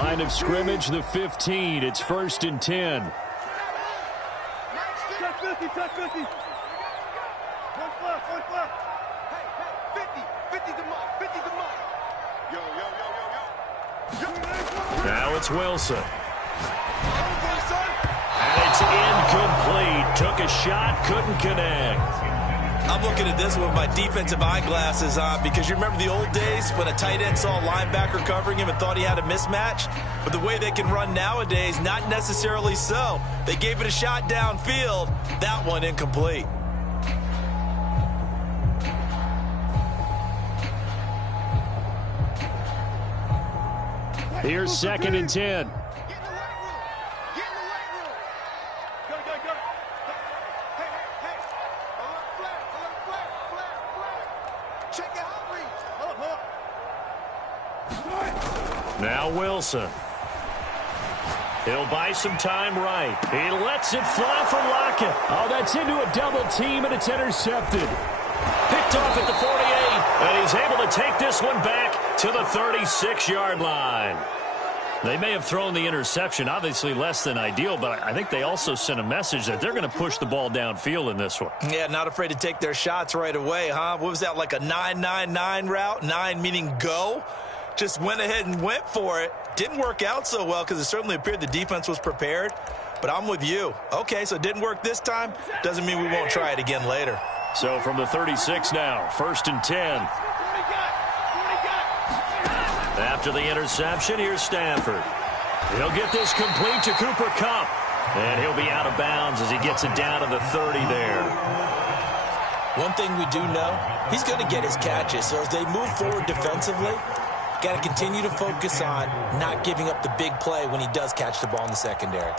Line of scrimmage, the 15. It's 1st and 10. Touch 50. One flat. Hey, 50's the mark. 50's the mark. Yo. Now it's Wilson. And it's incomplete. Took a shot, couldn't connect. I'm looking at this with my defensive eyeglasses on because you remember the old days when a tight end saw a linebacker covering him and thought he had a mismatch? But the way they can run nowadays, not necessarily so. They gave it a shot downfield. That one incomplete. Here's 2nd and 10. Now Wilson. He'll buy some time right. He lets it fly for Lockett. Oh, that's into a double team, and it's intercepted. Picked off at the 48, and he's able to take this one back to the 36-yard line. They may have thrown the interception, obviously less than ideal, but I think they also sent a message that they're going to push the ball downfield in this one. Yeah, not afraid to take their shots right away, huh? What was that, like a 9-9-9 route? 9 meaning go? Just went ahead and went for it. Didn't work out so well because it certainly appeared the defense was prepared. But I'm with you. Okay, so it didn't work this time. Doesn't mean we won't try it again later. So from the 36 now, 1st and 10. After the interception, here's Stafford. He'll get this complete to Cooper Kupp. And he'll be out of bounds as he gets it down to the 30 there. One thing we do know, he's going to get his catches. So as they move forward defensively, got to continue to focus on not giving up the big play when he does catch the ball in the secondary.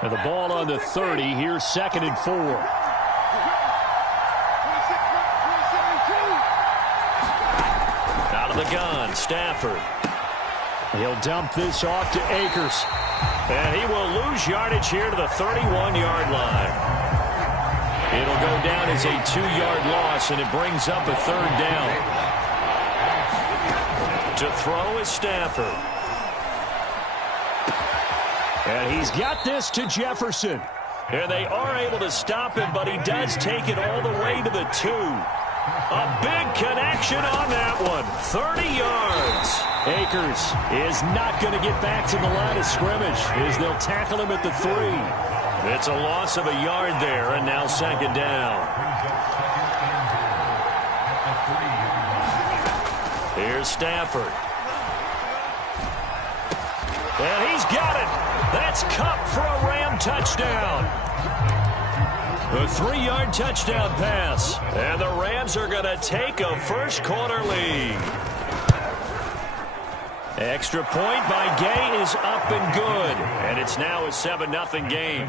And the ball on the 30. Here's 2nd and 4. Out of the gun, Stafford. He'll dump this off to Akers. And he will lose yardage here to the 31-yard line. It'll go down as a 2-yard loss, and it brings up a 3rd down. To throw is Stafford. And he's got this to Jefferson. And they are able to stop him, but he does take it all the way to the 2. A big connection on that one. 30 yards. Akers is not going to get back to the line of scrimmage as they'll tackle him at the 3. It's a loss of a yard there, and now 2nd down. Here's Stafford. And he's got it. That's Kupp for a Ram touchdown. A 3-yard touchdown pass. And the Rams are going to take a first-quarter lead. Extra point by Gay is up and good. And it's now a 7-0 game.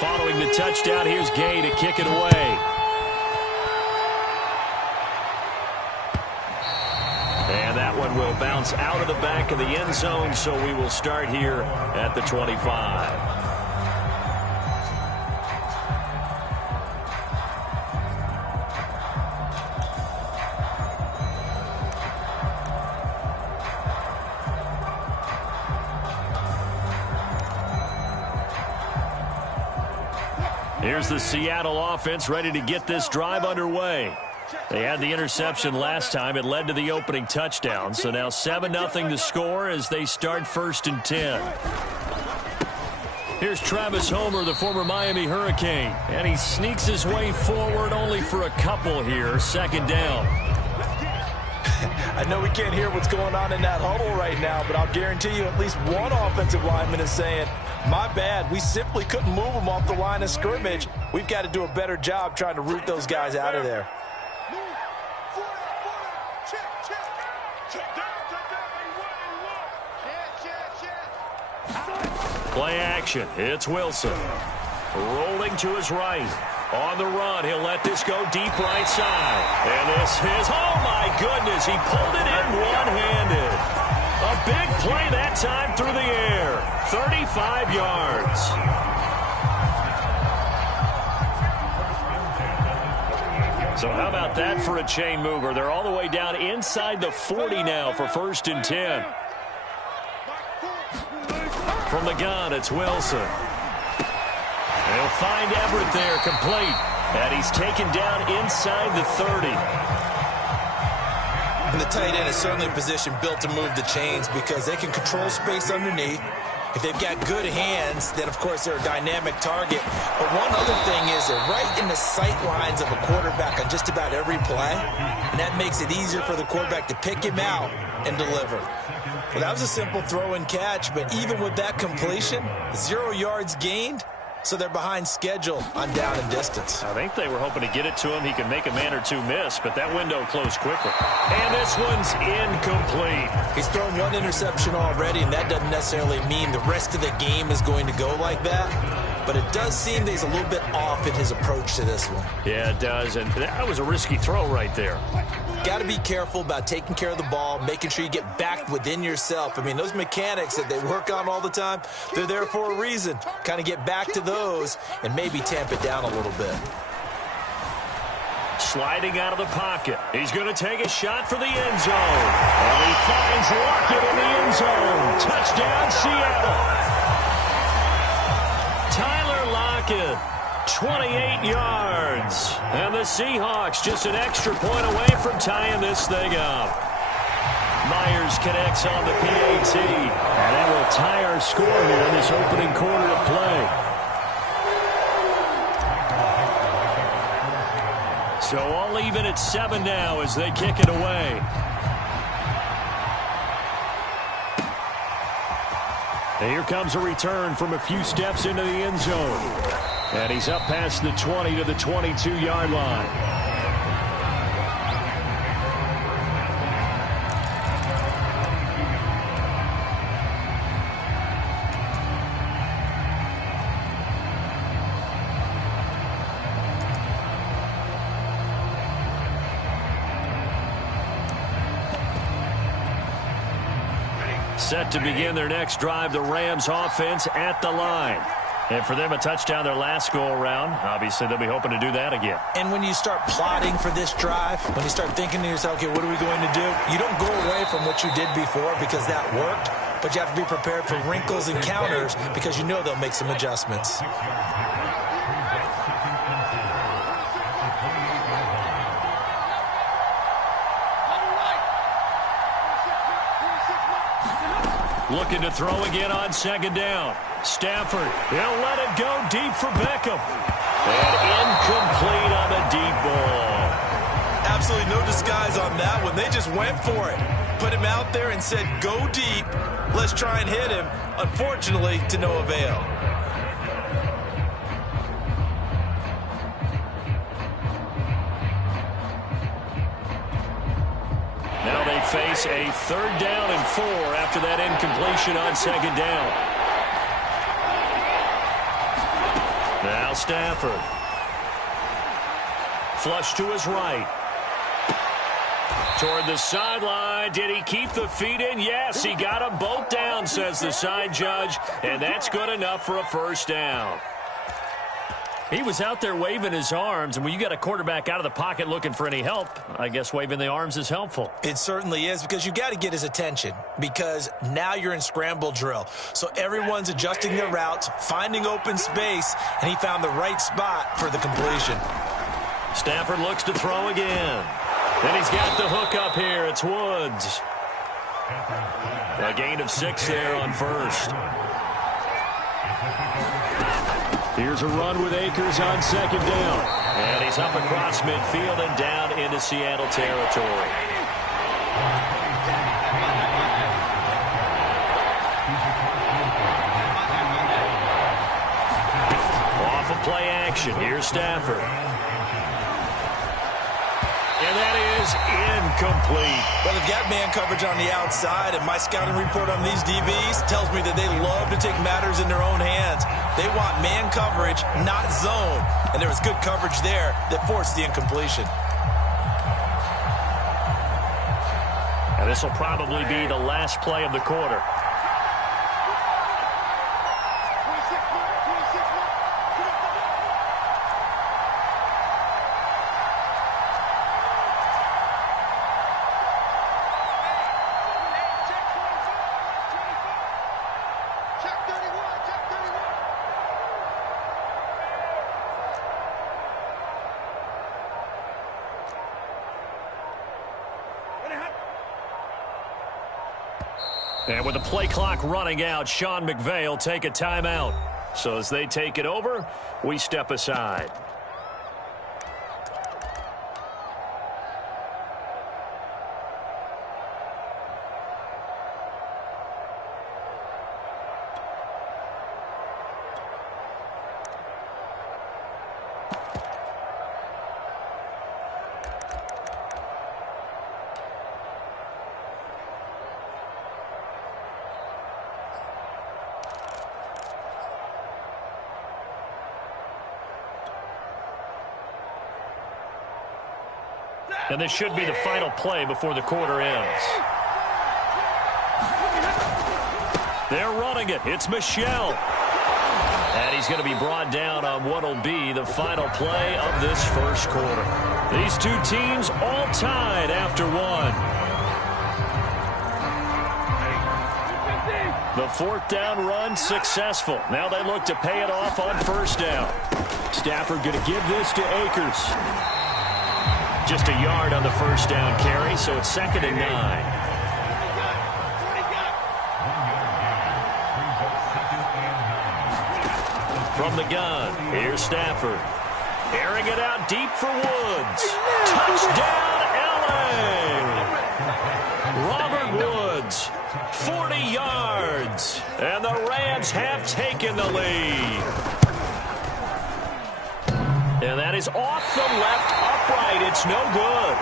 Following the touchdown, here's Gay to kick it away. And that one will bounce out of the back of the end zone, so we will start here at the 25. Here's the Seattle offense ready to get this drive underway. They had the interception last time. It led to the opening touchdown. So now 7-0 to score as they start 1st and 10. Here's Travis Homer, the former Miami Hurricane. And he sneaks his way forward only for a couple here. 2nd down. I know we can't hear what's going on in that huddle right now, but I'll guarantee you at least one offensive lineman is saying, my bad, we simply couldn't move them off the line of scrimmage. We've got to do a better job trying to root those guys out of there. Play action. It's Wilson. Rolling to his right. On the run, he'll let this go deep right side. And this is, oh my goodness, he pulled it in one-handed. big play that time through the air. 35 yards. So how about that for a chain mover? They're all the way down inside the 40 now for 1st and 10. From the gun, it's Wilson. He'll find Everett there, complete. And he's taken down inside the 30. And the tight end is certainly a position built to move the chains because they can control space underneath. If they've got good hands, then, of course, they're a dynamic target. But one other thing is they're right in the sight lines of a quarterback on just about every play, and that makes it easier for the quarterback to pick him out and deliver. Well, that was a simple throw and catch, but even with that completion, 0 yards gained, so they're behind schedule on down and distance. I think they were hoping to get it to him. He could make a man or two miss, but that window closed quickly. And this one's incomplete. He's thrown one interception already, and that doesn't necessarily mean the rest of the game is going to go like that. But it does seem that he's a little bit off in his approach to this one. Yeah, it does, and that was a risky throw right there. Got to be careful about taking care of the ball, making sure you get back within yourself. I mean, those mechanics that they work on all the time, they're there for a reason. Kind of get back to those and maybe tamp it down a little bit. Sliding out of the pocket. He's going to take a shot for the end zone. And he finds Lockett in the end zone. Touchdown, Seattle. Tyler Lockett, 28 yards. And the Seahawks just an extra point away from tying this thing up. Myers connects on the PAT. And that will tie our score here in this opening quarter of play. So all even at 7 now as they kick it away. And here comes a return from a few steps into the end zone. And he's up past the 20 to the 22-yard line. Set to begin their next drive, the Rams offense at the line. And for them, a touchdown their last go-around. Obviously, they'll be hoping to do that again. And when you start plotting for this drive, when you start thinking to yourself, okay, what are we going to do? You don't go away from what you did before because that worked, but you have to be prepared for wrinkles and counters because you know they'll make some adjustments. Looking to throw again on second down. Stafford, he'll let it go deep for Beckham. And incomplete on the deep ball. Absolutely no disguise on that one. They just went for it. Put him out there and said, go deep. Let's try and hit him. Unfortunately, to no avail. Now they face a 3rd down and 4 after that incompletion on second down. Now Stafford. Flush to his right. Toward the sideline. Did he keep the feet in? Yes, he got them both down, says the side judge. And that's good enough for a 1st down. He was out there waving his arms, and when you got a quarterback out of the pocket looking for any help, I guess waving the arms is helpful. It certainly is, because you got to get his attention, because now you're in scramble drill. So everyone's adjusting their routes, finding open space, and he found the right spot for the completion. Stafford looks to throw again. Then he's got the hook up here. It's Woods. A gain of 6 there on 1st. Here's a run with Akers on second down. And he's up across midfield and down into Seattle territory. Off of play action. Here's Stafford. And that is incomplete. Well, they've got man coverage on the outside, and my scouting report on these DBs tells me that they love to take matters in their own hands. They want man coverage, not zone. And there was good coverage there that forced the incompletion. And this will probably be the last play of the quarter. And with the play clock running out, Sean McVay will take a timeout. So as they take it over, we step aside. And this should be the final play before the quarter ends. They're running it. It's Michel. And he's going to be brought down on what will be the final play of this first quarter. These two teams all tied after one. The fourth down run successful. Now they look to pay it off on first down. Stafford going to give this to Akers. Just a yard on the first down carry, so it's 2nd and 9. From the gun, here's Stafford. Airing it out deep for Woods. Touchdown, L.A. Robert Woods, 40 yards. And the Rams have taken the lead. And that is off the left upright. It's no good.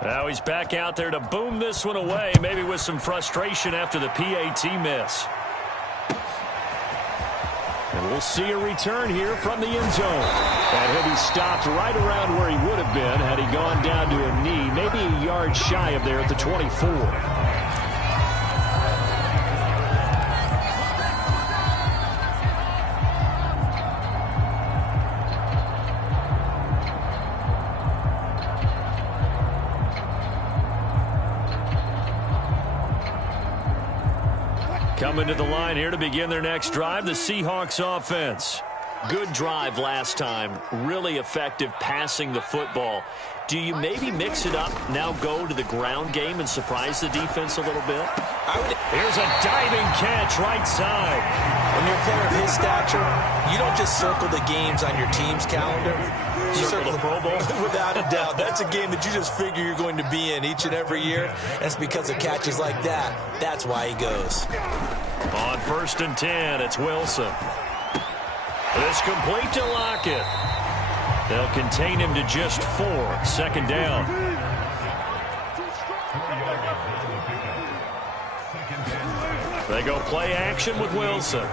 Now he's back out there to boom this one away, maybe with some frustration after the PAT miss. And we'll see a return here from the end zone. And he'll be stopped right around where he would have been had he gone down to a knee, maybe a yard shy of there at the 24. Coming to the line here to begin their next drive, the Seahawks offense. Good drive last time. Really effective passing the football. Do you maybe mix it up, now go to the ground game and surprise the defense a little bit? Here's a diving catch right side. When you're a player of his stature, you don't just circle the games on your team's calendar. You circle the Pro Bowl. Without a doubt. That's a game that you just figure you're going to be in each and every year. And it's because of catches like that. That's why he goes. On 1st and 10, it's Wilson. It's complete to Lockett. They'll contain him to just 4. 2nd down. They go play action with Wilson. And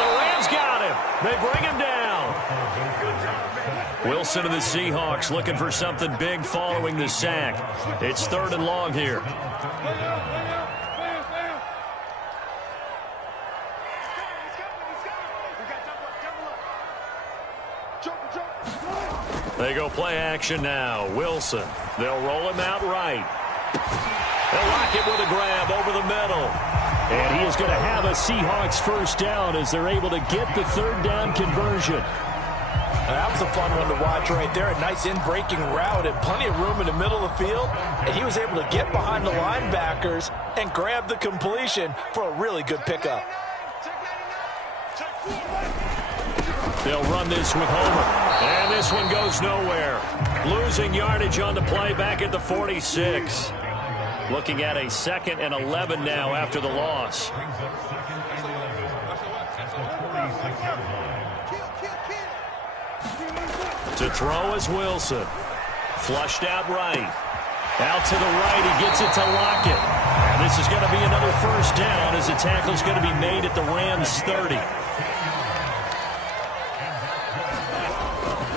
the Rams got him. They bring him down. Wilson and the Seahawks looking for something big following the sack. It's 3rd and long here. They go play action now. Wilson. They'll roll him out right. They'll lock it with a grab over the middle. And he is going to have a Seahawks first down as they're able to get the 3rd down conversion. That was a fun one to watch right there. A nice in-breaking route and plenty of room in the middle of the field. And he was able to get behind the linebackers and grab the completion for a really good pickup. They'll run this with Homer. And this one goes nowhere. Losing yardage on the play back at the 46. Looking at a 2nd and 11 now after the loss. To throw is Wilson. Flushed out right. Out to the right, he gets it to Lockett. And this is going to be another first down as the tackle is going to be made at the Rams' 30.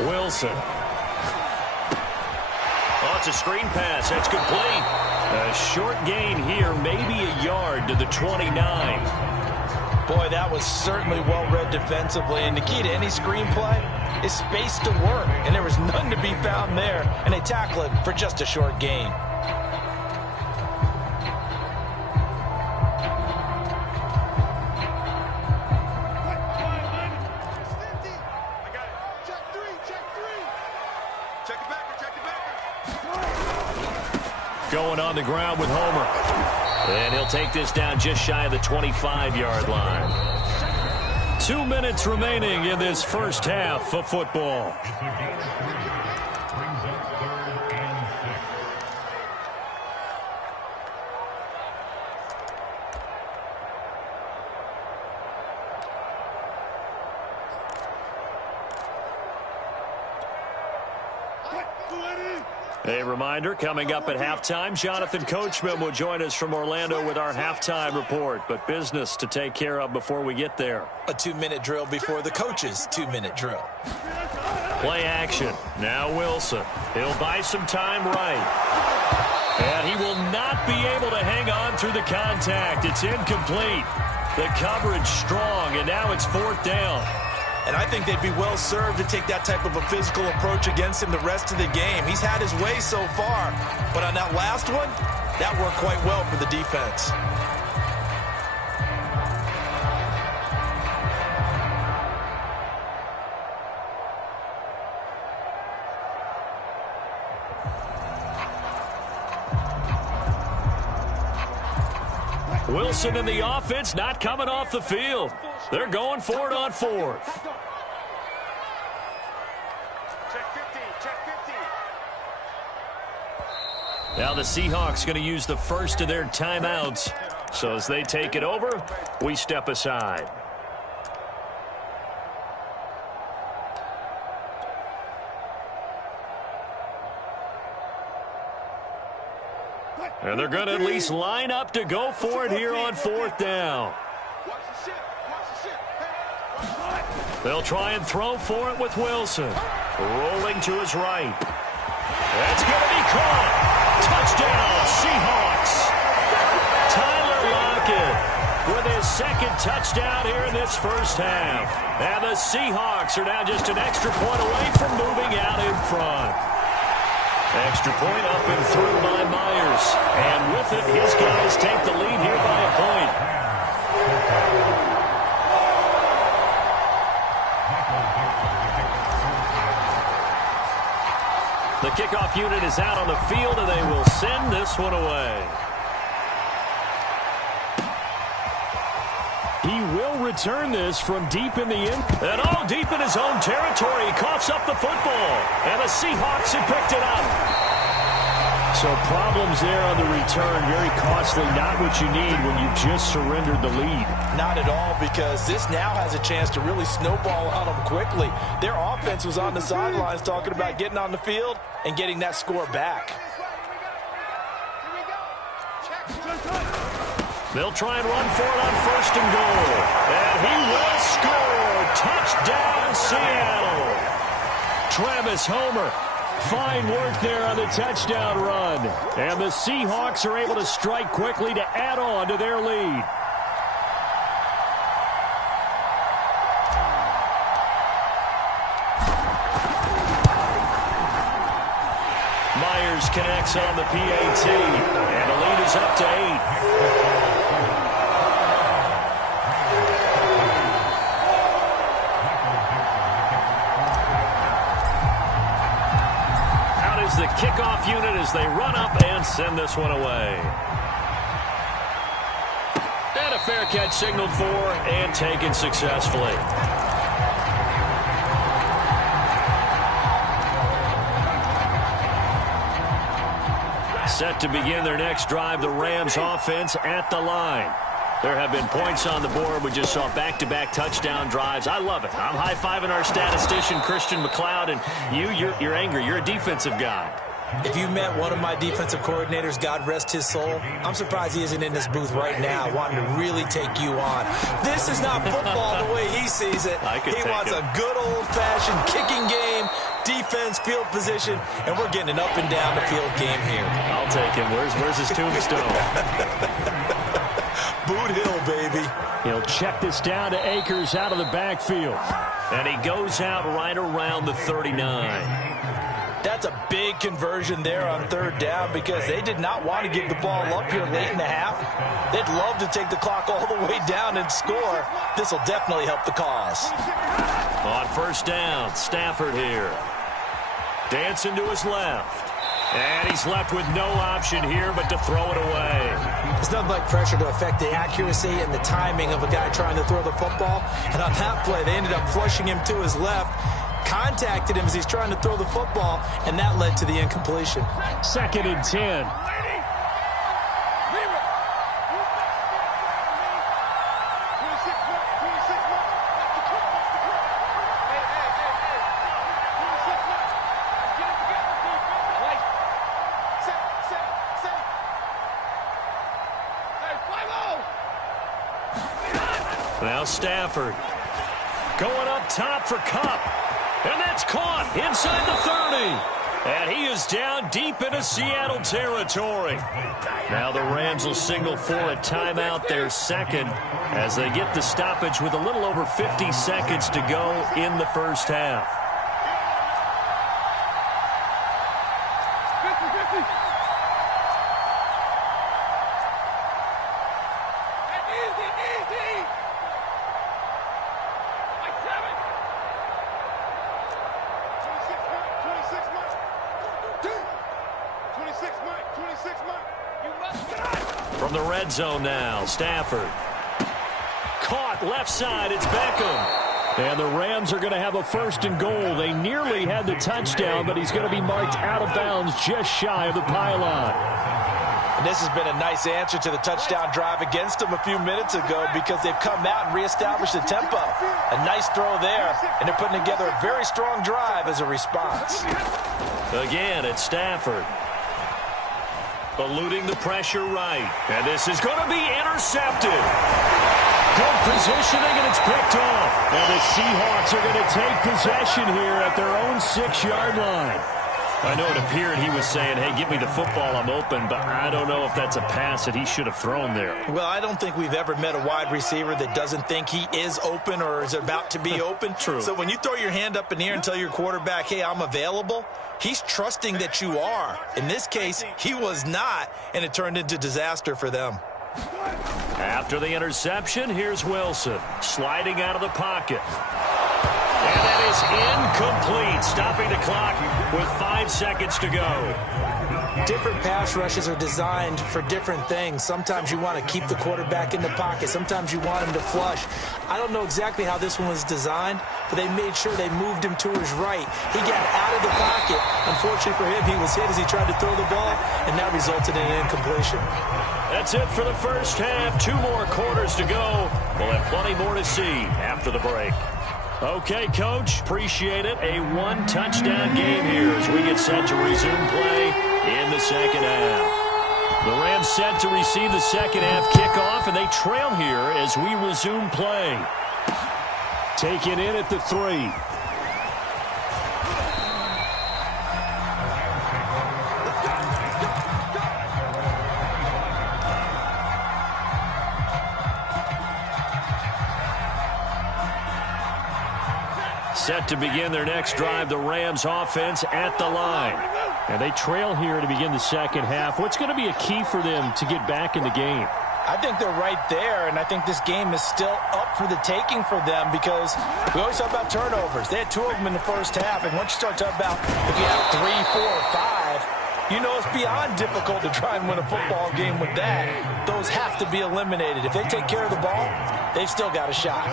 Wilson. Oh, it's a screen pass. That's complete. A short gain here, maybe a yard to the 29. Boy, that was certainly well-read defensively. And the key to any screenplay is space to work. And there was none to be found there. And they tackle it for just a short gain. Going on the ground with Homer. And he'll take this down just shy of the 25-yard line. 2 minutes remaining in this first half of football. A reminder, coming up at halftime, Jonathan Coachman will join us from Orlando with our halftime report, but business to take care of before we get there. A 2-minute drill before the coach's 2-minute drill. Play action. Now Wilson. He'll buy some time right. And he will not be able to hang on through the contact. It's incomplete. The coverage strong, and now it's 4th down. And I think they'd be well served to take that type of a physical approach against him the rest of the game. He's had his way so far, but on that last one, that worked quite well for the defense. Wilson and the offense not coming off the field. They're going for it on 4th. Now the Seahawks going to use the first of their timeouts. So as they take it over, we step aside. And they're going to at least line up to go for it here on 4th down. They'll try and throw for it with Wilson. Rolling to his right. That's going to be caught. Touchdown, Seahawks. Tyler Lockett with his 2nd touchdown here in this first half. And the Seahawks are now just an extra point away from moving out in front. Extra point up and through by Myers. And with it, his guys take the lead here by a point. The kickoff unit is out on the field, and they will send this one away. He will return this from deep in the end. And all deep in his own territory. He coughs up the football. And the Seahawks have picked it up. So problems there on the return. Very costly. Not what you need when you've just surrendered the lead. Not at all, because this now has a chance to really snowball on them quickly. Their offense was on the sidelines talking about getting on the field and getting that score back. They'll try and run for it on 1st and goal. And he will score. Touchdown, Seattle. Travis Homer. Fine work there on the touchdown run. And the Seahawks are able to strike quickly to add on to their lead. Myers connects on the PAT. And the lead is up to 8. The kickoff unit as they run up and send this one away. And a fair catch signaled for and taken successfully. Set to begin their next drive, the Rams offense at the line. There have been points on the board. We just saw back-to-back touchdown drives. I love it. I'm high-fiving our statistician, Christian McLeod, and you're angry. You're a defensive guy. If you met one of my defensive coordinators, God rest his soul, I'm surprised he isn't in this booth right now wanting to really take you on. This is not football the way he sees it. He wants a good old-fashioned kicking game, defense, field position, and we're getting an up and down the field game here. I'll take him. Where's his tombstone? Boot Hill, baby. He'll check this down to Akers out of the backfield. And he goes out right around the 39. That's a big conversion there on third down because they did not want to give the ball up here late in the half. They'd love to take the clock all the way down and score. This will definitely help the cause. On first down, Stafford here. Dancing to his left. And he's left with no option here but to throw it away. It's nothing like pressure to affect the accuracy and the timing of a guy trying to throw the football. And on that play, they ended up flushing him to his left, contacted him as he's trying to throw the football, and that led to the incompletion. 2nd and 10. Now Stafford going up top for Kupp. And that's caught inside the 30. And he is down deep into Seattle territory. Now the Rams will signal for a timeout, their second, as they get the stoppage with a little over 50 seconds to go in the first half. From the red zone now, Stafford. Caught left side, it's Beckham. And the Rams are going to have a 1st and goal. They nearly had the touchdown, but he's going to be marked out of bounds just shy of the pylon. And this has been a nice answer to the touchdown drive against them a few minutes ago because they've come out and reestablished the tempo. A nice throw there, and they're putting together a very strong drive as a response. Again, it's Stafford. Eluding the pressure right. And this is going to be intercepted. Good positioning, and it's picked off. And the Seahawks are going to take possession here at their own 6-yard line. I know it appeared he was saying, hey, give me the football, I'm open, but I don't know if that's a pass that he should have thrown there. Well, I don't think we've ever met a wide receiver that doesn't think he is open or is about to be open. True. So when you throw your hand up in the air and tell your quarterback, hey, I'm available, he's trusting that you are. In this case, he was not, and it turned into disaster for them. After the interception, here's Wilson sliding out of the pocket. And that is incomplete, stopping the clock with 5 seconds to go. Different pass rushes are designed for different things. Sometimes you want to keep the quarterback in the pocket. Sometimes you want him to flush. I don't know exactly how this one was designed, but they made sure they moved him to his right. He got out of the pocket. Unfortunately for him, he was hit as he tried to throw the ball, and that resulted in an incompletion. That's it for the first half. 2 more quarters to go. We'll have plenty more to see after the break. Okay, Coach, appreciate it. A 1-touchdown game here as we get set to resume play in the second half. The Rams set to receive the second half kickoff, and they trail here as we resume play. Taken in at the 3. Set to begin their next drive, the Rams offense at the line. And they trail here to begin the second half. What's going to be a key for them to get back in the game? I think they're right there, and I think this game is still up for the taking for them because we always talk about turnovers. They had 2 of them in the first half, and once you start talking about if you have 3, 4, or 5, you know it's beyond difficult to try and win a football game with that. Those have to be eliminated. If they take care of the ball, they've still got a shot.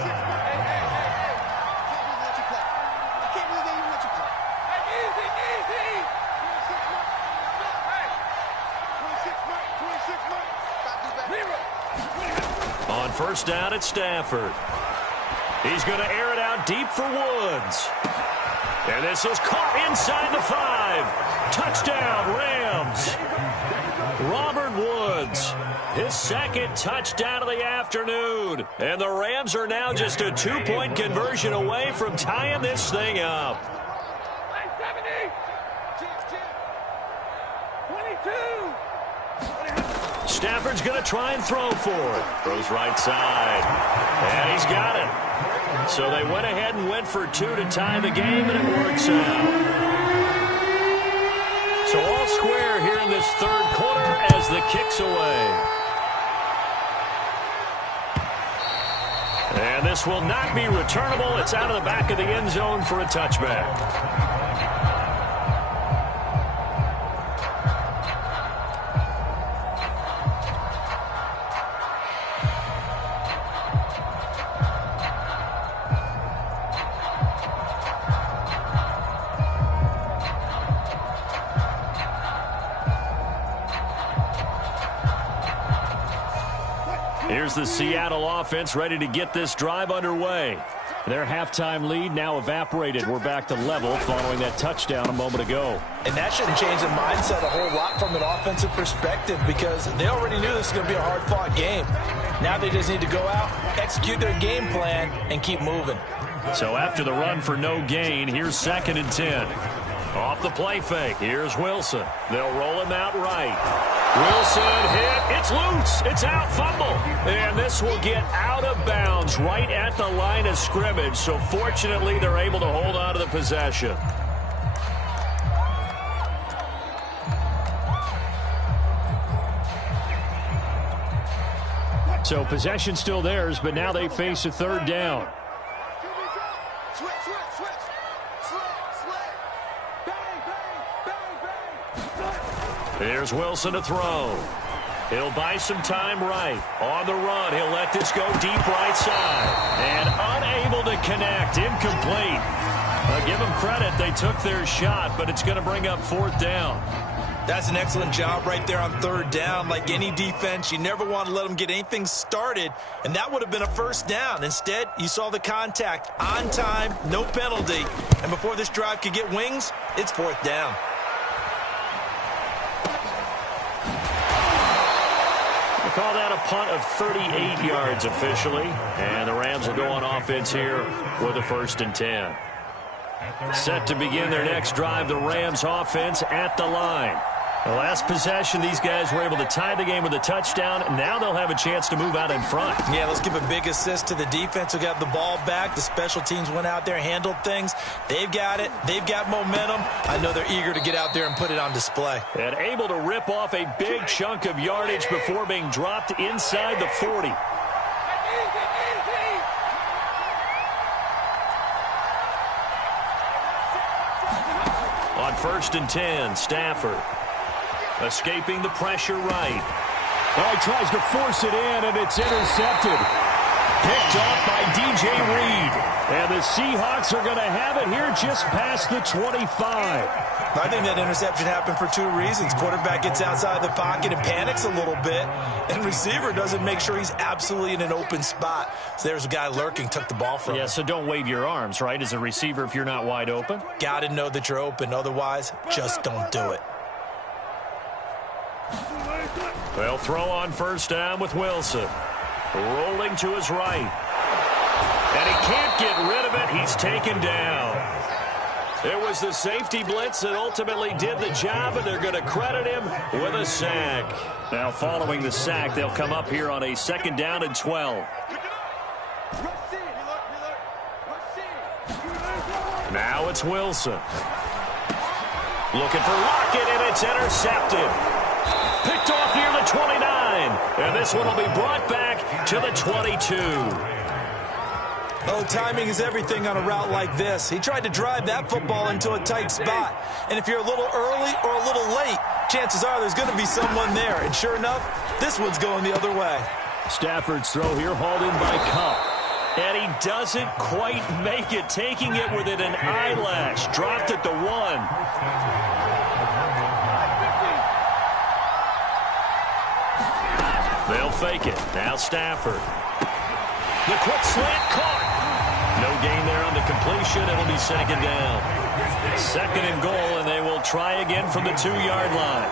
first down at Stafford. He's going to air it out deep for Woods. And this is caught inside the 5. Touchdown, Rams. Robert Woods, his second touchdown of the afternoon. And the Rams are now just a 2-point conversion away from tying this thing up. 22. Stafford's going to try and throw for it. Throws right side. And he's got it. So they went ahead and went for 2 to tie the game, and it works out. So all square here in this third quarter as the kick's away. And this will not be returnable. It's out of the back of the end zone for a touchback. Here's the Seattle offense ready to get this drive underway. Their halftime lead now evaporated. We're back to level following that touchdown a moment ago. And that shouldn't change the mindset a whole lot from an offensive perspective because they already knew this was going to be a hard-fought game. Now they just need to go out, execute their game plan, and keep moving. So after the run for no gain, here's 2nd and 10. Off the play fake, here's Wilson. They'll roll him out right. Wilson hit, it's loose, it's out, fumble. And this will get out of bounds right at the line of scrimmage. So fortunately, they're able to hold on to the possession. So possession still theirs, but now they face a 3rd down. Here's Wilson to throw. He'll buy some time right. On the run, he'll let this go deep right side. And unable to connect. Incomplete. Give them credit. They took their shot, but it's going to bring up 4th down. That's an excellent job right there on 3rd down. Like any defense, you never want to let them get anything started, and that would have been a 1st down. Instead, you saw the contact on time, no penalty, and before this drive could get wings, it's 4th down. They call that a punt of 38 yards officially, and the Rams will go on offense here with a 1st and 10. Set to begin their next drive, the Rams offense at the line. The last possession, these guys were able to tie the game with a touchdown. Now they'll have a chance to move out in front. Yeah, let's give a big assist to the defense who got the ball back. The special teams went out there, handled things. They've got it. They've got momentum. I know they're eager to get out there and put it on display. And able to rip off a big chunk of yardage before being dropped inside the 40. On 1st and 10, Stafford. Escaping the pressure right. Oh, he tries to force it in, and it's intercepted. Picked off by DJ Reed. And the Seahawks are going to have it here just past the 25. I think that interception happened for 2 reasons. Quarterback gets outside the pocket and panics a little bit, and receiver doesn't make sure he's absolutely in an open spot. So there's a guy lurking, took the ball from him. Yeah, so don't wave your arms, right, as a receiver if you're not wide open. Got to know that you're open. Otherwise, just don't do it. They'll throw on 1st down with Wilson. Rolling to his right. And he can't get rid of it. He's taken down. It was the safety blitz that ultimately did the job, and they're going to credit him with a sack. Now, following the sack, they'll come up here on a 2nd down and 12. Now it's Wilson. Looking for Lockett, and it's intercepted. Picked off near the 29. And this one will be brought back to the 22. Oh, timing is everything on a route like this. He tried to drive that football into a tight spot. And if you're a little early or a little late, chances are there's going to be someone there. And sure enough, this one's going the other way. Stafford's throw here hauled in by Cup. And he doesn't quite make it, taking it within an eyelash. Dropped at the 1. They'll fake it. Now Stafford. The quick slant caught. No gain there on the completion. It'll be second down. Second and goal, and they will try again from the 2-yard line.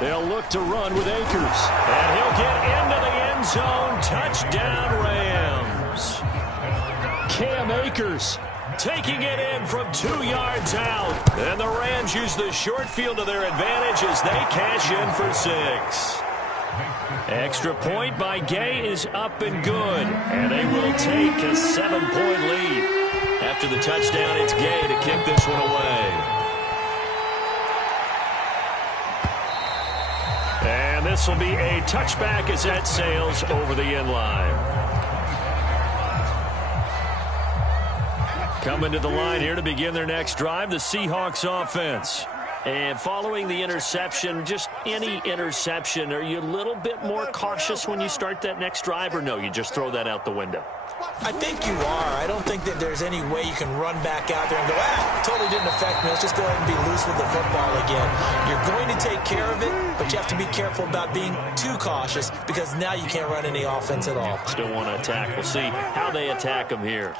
They'll look to run with Akers. And he'll get into the end zone. Touchdown, Rams. Cam Akers taking it in from 2 yards out. And the Rams use the short field to their advantage as they cash in for 6. Extra point by Gay is up and good. And they will take a 7-point lead. After the touchdown, it's Gay to kick this one away. And this will be a touchback as that sails over the end line. Coming to the line here to begin their next drive, the Seahawks offense. And following the interception, just any interception, are you a little bit more cautious when you start that next drive, or no, you just throw that out the window? I think you are. I don't think that there's any way you can run back out there and go, totally didn't affect me. Let's just go ahead and be loose with the football again. You're going to take care of it, but you have to be careful about being too cautious because now you can't run any offense at all. Still want to attack. We'll see how they attack them here.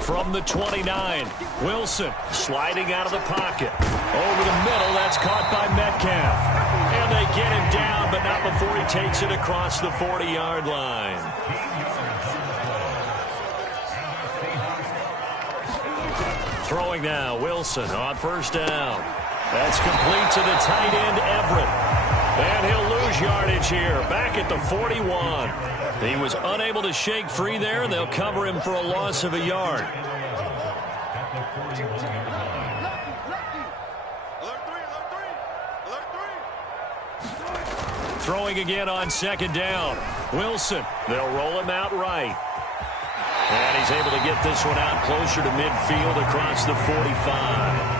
From the 29, Wilson sliding out of the pocket. Over the middle, that's caught by Metcalf. And they get him down, but not before he takes it across the 40-yard line. Throwing now, Wilson on first down. That's complete to the tight end, Everett. And he'll lose yardage here, back at the 41. He was unable to shake free there, and they'll cover him for a loss of a yard. Throwing again on second down. Wilson, they'll roll him out right. And he's able to get this one out closer to midfield across the 45.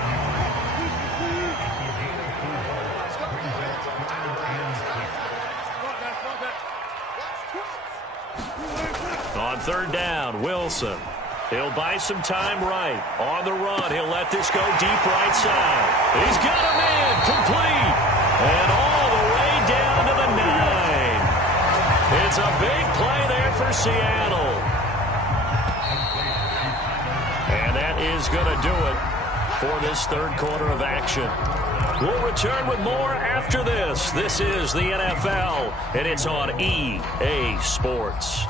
On third down, Wilson. He'll buy some time right. On the run, he'll let this go deep right side. He's got a man complete. And all the way down to the 9. It's a big play there for Seattle. And that is going to do it for this third quarter of action. We'll return with more after this. This is the NFL, and it's on EA Sports.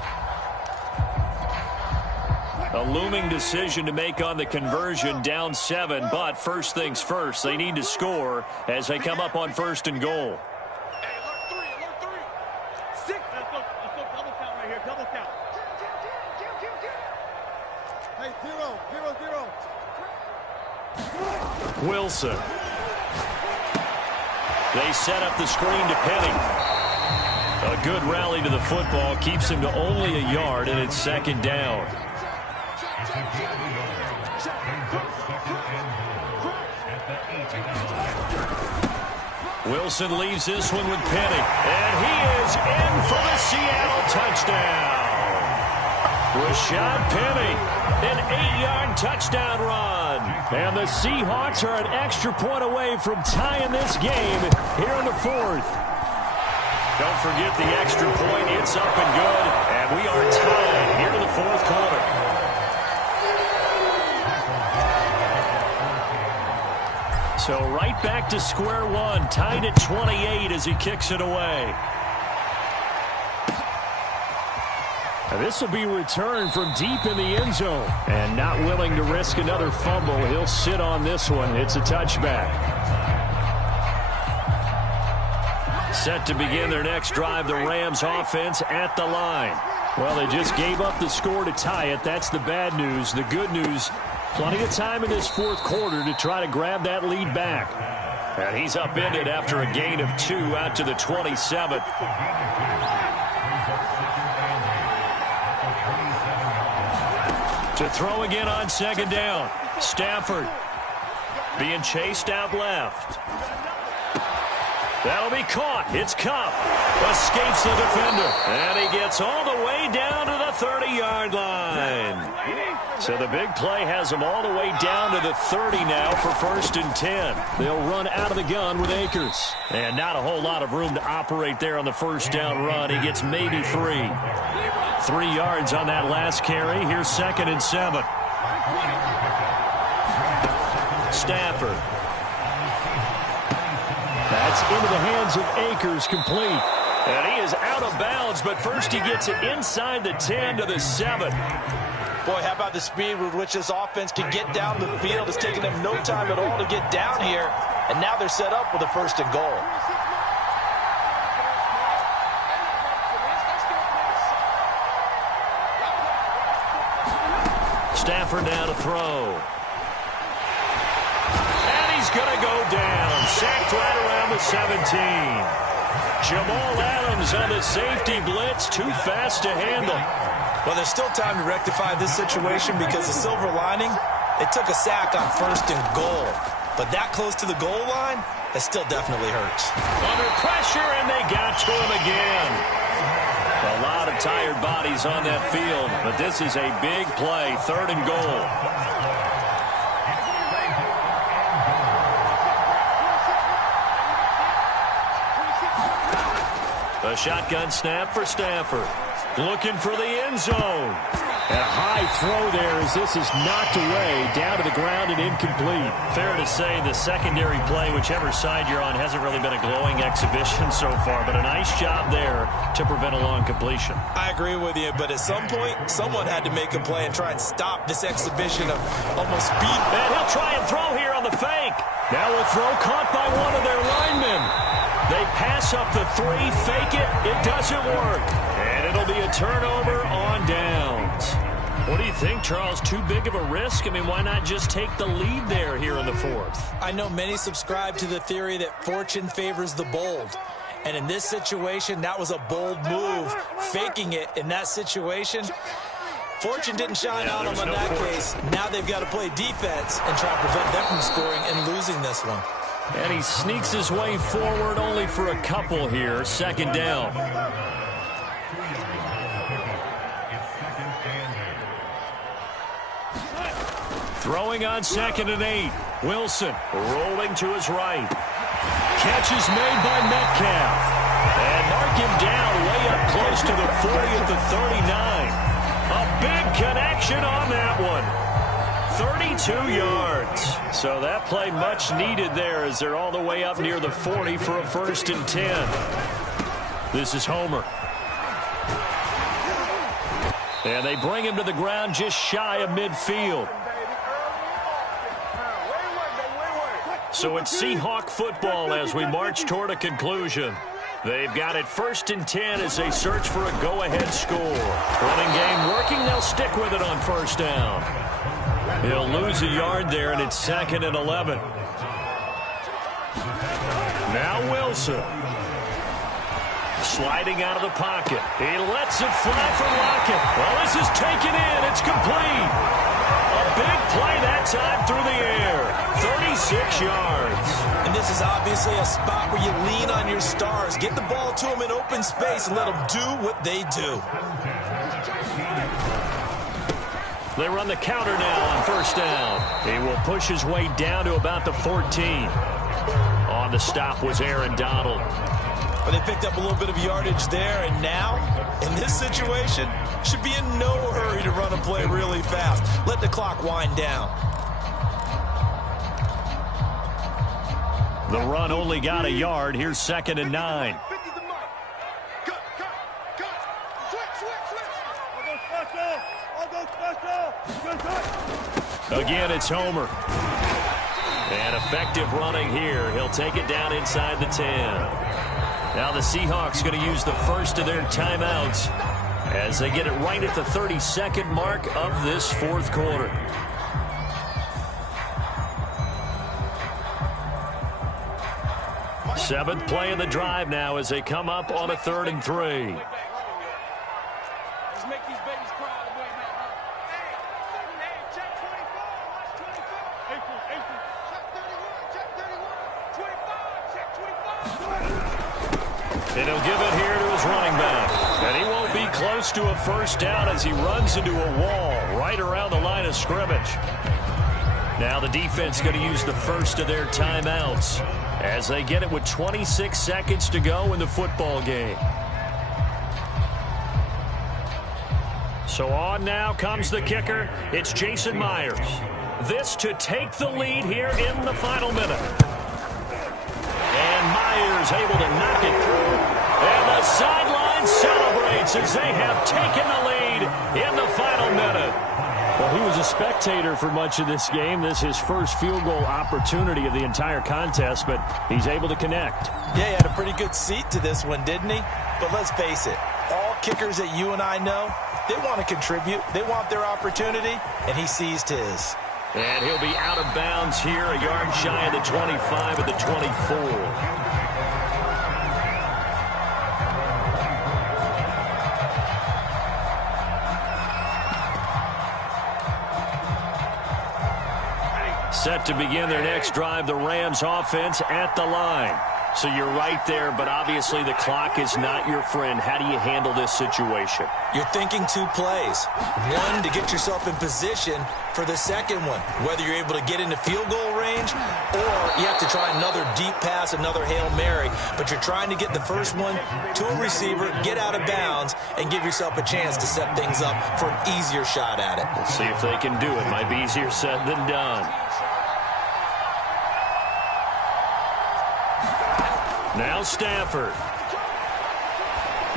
A looming decision to make on the conversion, down 7, but first things first, they need to score as they come up on first and goal. Hey, alert 3. 6. Let's go double count right here, double count. Hey, 0. Wilson. They set up the screen to Penny. A good rally to the football keeps him to only a yard, and it's second down. Wilson leaves this one with Penny. And he is in for the Seattle touchdown. Rashad Penny, an 8-yard touchdown run. And the Seahawks are an extra point away from tying this game here in the fourth. Don't forget the extra point. It's up and good. And we are tied here in the fourth quarter. So right back to square one, tied at 28 as he kicks it away. And this will be returned from deep in the end zone. And not willing to risk another fumble, he'll sit on this one. It's a touchback. Set to begin their next drive, the Rams offense at the line. Well, they just gave up the score to tie it. That's the bad news. The good news, plenty of time in this fourth quarter to try to grab that lead back. And he's upended after a gain of 2 out to the 27. To throw again on second down. Stafford being chased out left. That'll be caught. It's Cup. Escapes the defender. And he gets all the way down to the 30-yard line. So the big play has him all the way down to the 30 now for 1st and 10. They'll run out of the gun with Akers. And not a whole lot of room to operate there on the first down run. He gets maybe 3. 3 yards on that last carry. Here's 2nd and 7. Stafford. That's into the hands of Akers, complete. And he is out of bounds, but first he gets it inside the 10 to the 7. Boy, how about the speed with which this offense can get down the field? It's taken them no time at all to get down here, and now they're set up with a 1st and goal. Stafford now to throw. He's going to go down. Sacked right around the 17. Jamal Adams on the safety blitz. Too fast to handle. Well, there's still time to rectify this situation because the silver lining, it took a sack on 1st and goal. But that close to the goal line, that still definitely hurts. Under pressure, and they got to him again. A lot of tired bodies on that field, but this is a big play. 3rd and goal. A shotgun snap for Stafford. Looking for the end zone. And a high throw there as this is knocked away, down to the ground and incomplete. Fair to say the secondary play, whichever side you're on, hasn't really been a glowing exhibition so far, but a nice job there to prevent a long completion. I agree with you, but at some point, someone had to make a play and try and stop this exhibition of almost speed. And he'll try and throw here on the fake. Now a throw caught by one of their linemen. They pass up the 3, fake it, it doesn't work. And it'll be a turnover on downs. What do you think, Charles? Too big of a risk? I mean, why not just take the lead there here in the 4th? I know many subscribe to the theory that fortune favors the bold. And in this situation, that was a bold move. Faking it in that situation, fortune didn't shine on them in that case. Now they've got to play defense and try to prevent them from scoring and losing this one. And he sneaks his way forward only for a couple here. 2nd down. Throwing on 2nd and 8. Wilson rolling to his right. Catch is made by Metcalf. And mark him down way up close to the 40 at the 39. A big connection on that one. 32 yards. So that play much needed there as they're all the way up near the 40 for a 1st and 10. This is Homer. And they bring him to the ground just shy of midfield. So it's Seahawk football as we march toward a conclusion. They've got it 1st and 10 as they search for a go-ahead score. Running game working. They'll stick with it on 1st down. He'll lose a yard there, and it's 2nd and 11. Now Wilson. Sliding out of the pocket. He lets it fly for Lockett. Well, this is taken in. It's complete. A big play that time through the air. 36 yards. And this is obviously a spot where you lean on your stars. Get the ball to them in open space and let them do what they do. They run the counter now on 1st down. He will push his way down to about the 14. On the stop was Aaron Donald. But they picked up a little bit of yardage there, and now, in this situation, should be in no hurry to run a play really fast. Let the clock wind down. The run only got a yard. Here's 2nd and 9. Again, it's Homer. And effective running here. He'll take it down inside the 10. Now the Seahawks going to use the first of their timeouts as they get it right at the 32nd mark of this 4th quarter. Seventh play of the drive now as they come up on a 3rd and 3. And he'll give it here to his running back. And he won't be close to a first down as he runs into a wall right around the line of scrimmage. Now the defense going to use the first of their timeouts as they get it with 26 seconds to go in the football game. So on now comes the kicker. It's Jason Myers. This to take the lead here in the final minute. And Myers able to knock it through. And the sideline celebrates as they have taken the lead in the final minute. Well, he was a spectator for much of this game. This is his first field goal opportunity of the entire contest, but he's able to connect. Yeah, he had a pretty good seat to this one, didn't he? But let's face it, all kickers that you and I know, they want to contribute. They want their opportunity, and he seized his. And he'll be out of bounds here, a yard shy of the 25 at the 24. Set to begin their next drive, the Rams offense at the line. So you're right there, but obviously the clock is not your friend. How do you handle this situation? You're thinking two plays. One, to get yourself in position for the second one, whether you're able to get into field goal range or you have to try another deep pass, another Hail Mary, but you're trying to get the first one to a receiver, get out of bounds, and give yourself a chance to set things up for an easier shot at it. We'll see if they can do it. Might be easier said than done. Now Stafford.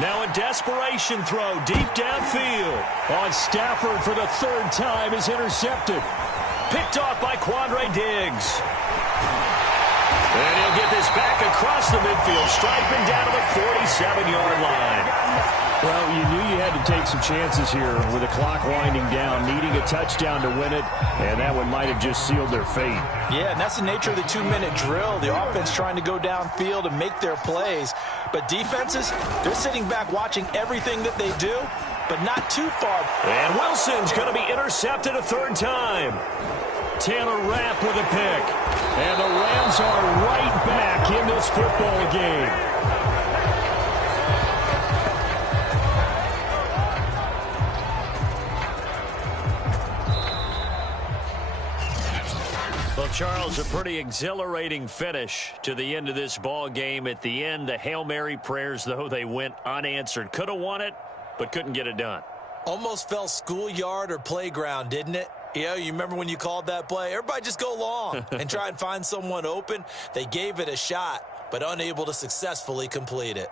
Now a desperation throw deep downfield. On Stafford for the third time is intercepted. Picked off by Quandre Diggs. And he'll get this back across the midfield, striping down to the 47-yard line. Well, you knew you had to take some chances here with the clock winding down, needing a touchdown to win it, and that one might have just sealed their fate. Yeah, and that's the nature of the 2-minute drill. The offense trying to go downfield and make their plays. But defenses, they're sitting back watching everything that they do, but not too far. And Wilson's going to be intercepted a third time. Taylor Rapp with a pick. And the Rams are right back in this football game. Well, Charles, a pretty exhilarating finish to the end of this ball game. At the end, the Hail Mary prayers, though, they went unanswered. Could have won it, but couldn't get it done. Almost felt schoolyard or playground, didn't it? Yeah, you remember when you called that play? Everybody just go long and try and find someone open. They gave it a shot, but unable to successfully complete it.